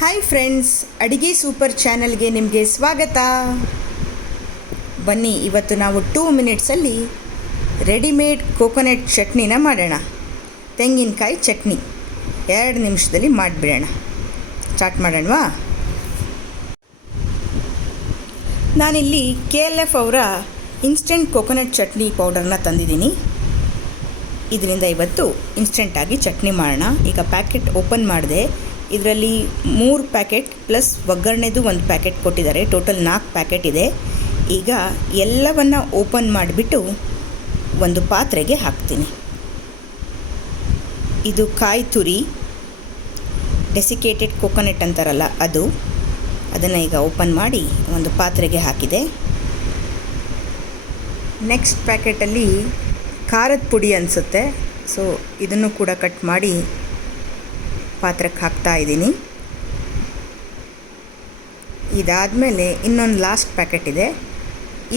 Hi friends, ಅಡಿಗೆ super ಚಾನಲ್ಗೆ ನಿಮಗೆ ಸ್ವಾಗತ. ಬನ್ನಿ, ಇವತ್ತು ನಾವು 2 ಮಿನಿಟ್ಸಲ್ಲಿ ರೆಡಿಮೇಡ್ ಕೋಕೋನಟ್ ಚಟ್ನಿನ ಮಾಡೋಣ. ತೆಂಗಿನಕಾಯಿ ಚಟ್ನಿ 2 ನಿಮಿಷದಲ್ಲಿ ಮಾಡಿಬಿಡೋಣ. ಸ್ಟಾರ್ಟ್ ಮಾಡೋಣವಾ? ನಾನಿಲ್ಲಿ KLF ಅವರ ಇನ್ಸ್ಟೆಂಟ್ ಕೋಕೋನಟ್ ಚಟ್ನಿ ಪೌಡರ್ನ ತಂದಿದ್ದೀನಿ. ಇದರಿಂದ ಇವತ್ತು ಇನ್ಸ್ಟೆಂಟಾಗಿ ಚಟ್ನಿ ಮಾಡೋಣ. ಈಗ ಪ್ಯಾಕೆಟ್ ಓಪನ್ ಮಾಡಿದೆ. ಇದರಲ್ಲಿ 3 ಪ್ಯಾಕೆಟ್ ಪ್ಲಸ್ ಒಗ್ಗರಣೆದು 1 ಪ್ಯಾಕೆಟ್ ಕೊಟ್ಟಿದ್ದಾರೆ. ಟೋಟಲ್ 4 ಪ್ಯಾಕೆಟ್ ಇದೆ. ಈಗ ಎಲ್ಲವನ್ನು ಓಪನ್ ಮಾಡಿಬಿಟ್ಟು ಒಂದು ಪಾತ್ರೆಗೆ ಹಾಕ್ತೀನಿ. ಇದು ಕಾಯಿ ತುರಿ, ಡೆಸಿಕೇಟೆಡ್ ಕೋಕೋನಟ್ ಅಂತಾರಲ್ಲ ಅದನ್ನು ಈಗ ಓಪನ್ ಮಾಡಿ ಒಂದು ಪಾತ್ರೆಗೆ ಹಾಕಿದೆ. ನೆಕ್ಸ್ಟ್ ಪ್ಯಾಕೆಟಲ್ಲಿ ಖಾರದ ಪುಡಿ ಅನಿಸುತ್ತೆ, ಸೊ ಇದನ್ನು ಕೂಡ ಕಟ್ ಮಾಡಿ ಪಾತ್ರಕ್ಕೆ ಹಾಕ್ತಾ ಇದ್ದೀನಿ. ಇದಾದಮೇಲೆ ಇನ್ನೊಂದು ಲಾಸ್ಟ್ ಪ್ಯಾಕೆಟ್ ಇದೆ.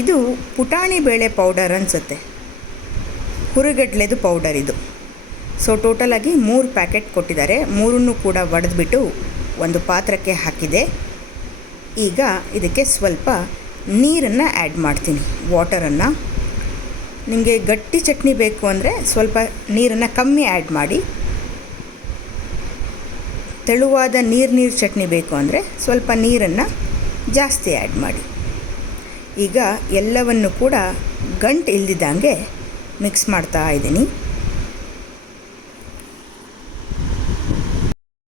ಇದು ಪುಟಾಣಿ ಬೇಳೆ ಪೌಡರ್ ಅನಿಸುತ್ತೆ, ಹುರಿಗಡ್ಲೆದು ಪೌಡರ್ ಇದು. ಸೊ ಟೋಟಲಾಗಿ 3 ಪ್ಯಾಕೆಟ್ ಕೊಟ್ಟಿದ್ದಾರೆ. 3 ಕೂಡ ಒಡೆದ್ಬಿಟ್ಟು ಒಂದು ಪಾತ್ರಕ್ಕೆ ಹಾಕಿದೆ. ಈಗ ಇದಕ್ಕೆ ಸ್ವಲ್ಪ ನೀರನ್ನು ಆ್ಯಡ್ ಮಾಡ್ತೀನಿ, ವಾಟರನ್ನು. ನಿಮಗೆ ಗಟ್ಟಿ ಚಟ್ನಿ ಬೇಕು ಅಂದರೆ ಸ್ವಲ್ಪ ನೀರನ್ನು ಕಮ್ಮಿ ಆ್ಯಡ್ ಮಾಡಿ, ತೆಳುವಾದ ನೀರು ಚಟ್ನಿ ಬೇಕು ಅಂದರೆ ಸ್ವಲ್ಪ ನೀರನ್ನು ಜಾಸ್ತಿ ಆ್ಯಡ್ ಮಾಡಿ. ಈಗ ಎಲ್ಲವನ್ನು ಕೂಡ ಗಂಟು ಇಲ್ದಿದ್ದಂಗೆ ಮಿಕ್ಸ್ ಮಾಡ್ತಾ ಇದ್ದೀನಿ.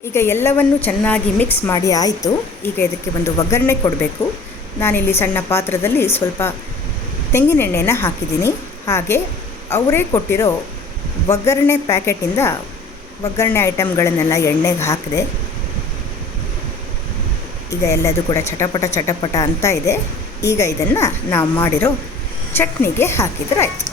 ಈಗ ಎಲ್ಲವನ್ನು ಚೆನ್ನಾಗಿ ಮಿಕ್ಸ್ ಮಾಡಿ ಆಯಿತು. ಈಗ ಇದಕ್ಕೆ ಒಂದು ಒಗ್ಗರಣೆ ಕೊಡಬೇಕು. ನಾನಿಲ್ಲಿ ಸಣ್ಣ ಪಾತ್ರದಲ್ಲಿ ಸ್ವಲ್ಪ ತೆಂಗಿನೆಣ್ಣೆನ ಹಾಕಿದ್ದೀನಿ. ಹಾಗೆ ಅವರೇ ಕೊಟ್ಟಿರೋ ಒಗ್ಗರಣೆ ಪ್ಯಾಕೆಟಿಂದ ಒಗ್ಗರಣೆ ಐಟಮ್ಗಳನ್ನೆಲ್ಲ ಎಣ್ಣೆಗೆ ಹಾಕಿದೆ. ಈಗ ಎಲ್ಲದೂ ಕೂಡ ಚಟಪಟ ಅಂತ ಇದೆ. ಈಗ ಇದನ್ನು ನಾವು ಮಾಡಿರೋ ಚಟ್ನಿಗೆ ಹಾಕಿದ್ರೆ ಆಯಿತು.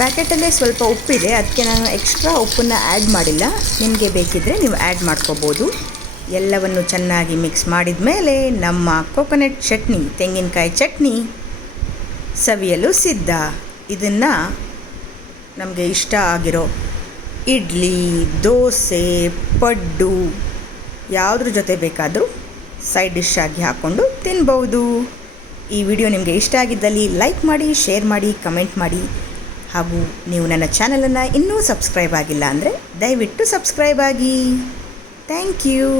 ಪ್ಯಾಕೆಟಲ್ಲೇ ಸ್ವಲ್ಪ ಉಪ್ಪಿದೆ, ಅದಕ್ಕೆ ನಾನು ಎಕ್ಸ್ಟ್ರಾ ಉಪ್ಪನ್ನು ಆ್ಯಡ್ ಮಾಡಿಲ್ಲ. ನಿಮಗೆ ಬೇಕಿದ್ದರೆ ನೀವು ಆ್ಯಡ್ ಮಾಡ್ಕೋಬೋದು. ಎಲ್ಲವನ್ನು ಚೆನ್ನಾಗಿ ಮಿಕ್ಸ್ ಮಾಡಿದ ಮೇಲೆ ನಮ್ಮ ಕೋಕೋನಟ್ ಚಟ್ನಿ, ತೆಂಗಿನಕಾಯಿ ಚಟ್ನಿ ಸವಿಯಲು ಸಿದ್ಧ. ಇದನ್ನು ನಮಗೆ ಇಷ್ಟ ಆಗಿರೋ ಇಡ್ಲಿ, ದೋಸೆ, ಪಡ್ಡು ಯಾವುದ್ರ ಜೊತೆ ಬೇಕಾದರೂ ಸೈಡ್ ಡಿಶ್ ಆಗಿ ಹಾಕ್ಕೊಂಡು ತಿನ್ಬೋದು. ಈ ವಿಡಿಯೋ ನಿಮಗೆ ಇಷ್ಟ ಆಗಿದ್ದಲ್ಲಿ ಲೈಕ್ ಮಾಡಿ, ಶೇರ್ ಮಾಡಿ, ಕಮೆಂಟ್ ಮಾಡಿ. ಹಾಗೂ ನೀವು ನನ್ನ ಚಾನಲನ್ನು ಇನ್ನೂ ಸಬ್ಸ್ಕ್ರೈಬ್ ಆಗಿಲ್ಲ ಅಂದರೆ ದಯವಿಟ್ಟು ಸಬ್ಸ್ಕ್ರೈಬ್ ಆಗಿ. Thank you.